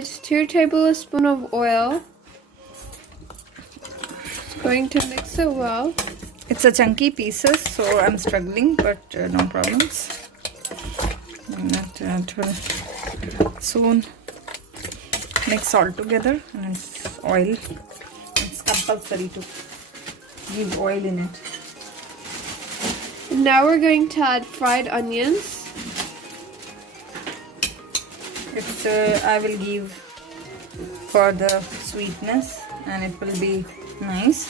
added 2 tablespoons of oil. Just going to mix it well. It's a chunky pieces, so I'm struggling, but no problems. And that will soon mix all together. And it's oil. It's compulsory to give oil in it. Now we're going to add fried onions. It's I will give for the sweetness, and it will be nice.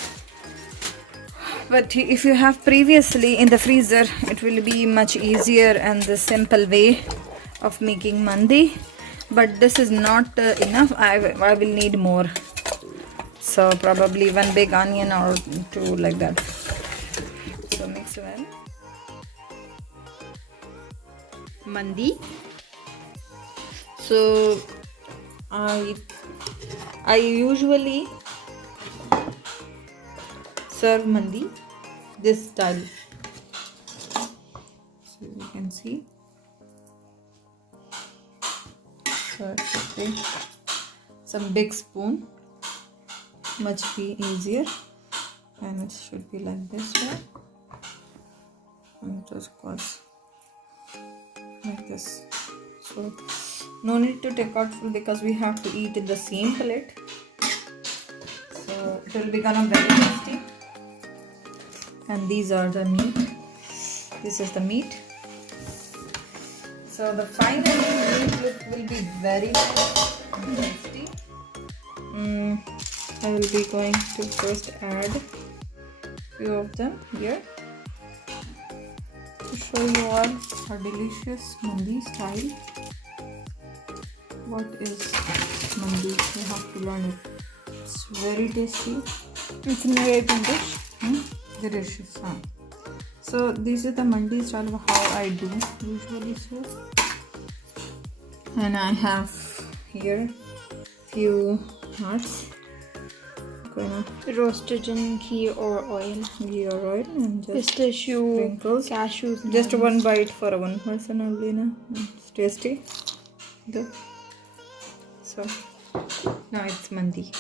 But if you have previously in the freezer, it will be much easier and the simple way of making mandi. But this is not enough. I will need more. So probably 1 big onion or 2 like that. So mix well. Mandi. So I usually serve mandi this style. So you can see. So it should be some big spoon, much be easier, and it should be like this one, and it of course like this. So no need to take out full because we have to eat in the same plate. So it will become very tasty. And these are the meat. This is the meat. So the final meat will be very nice and tasty. I will be going to first add few of them here to show you all our delicious mandi style. What is mandi? You have to learn it. It's very tasty. It's an Arabian dish. Delicious. So this is the mandi style of how I do usually serve. And I have here few nuts. Roasted in ghee or oil. Ghee or oil, and just pistachio, sprinkles. cashews. Just one bite for one person only. Na? It's tasty. Good. So now it's mandi.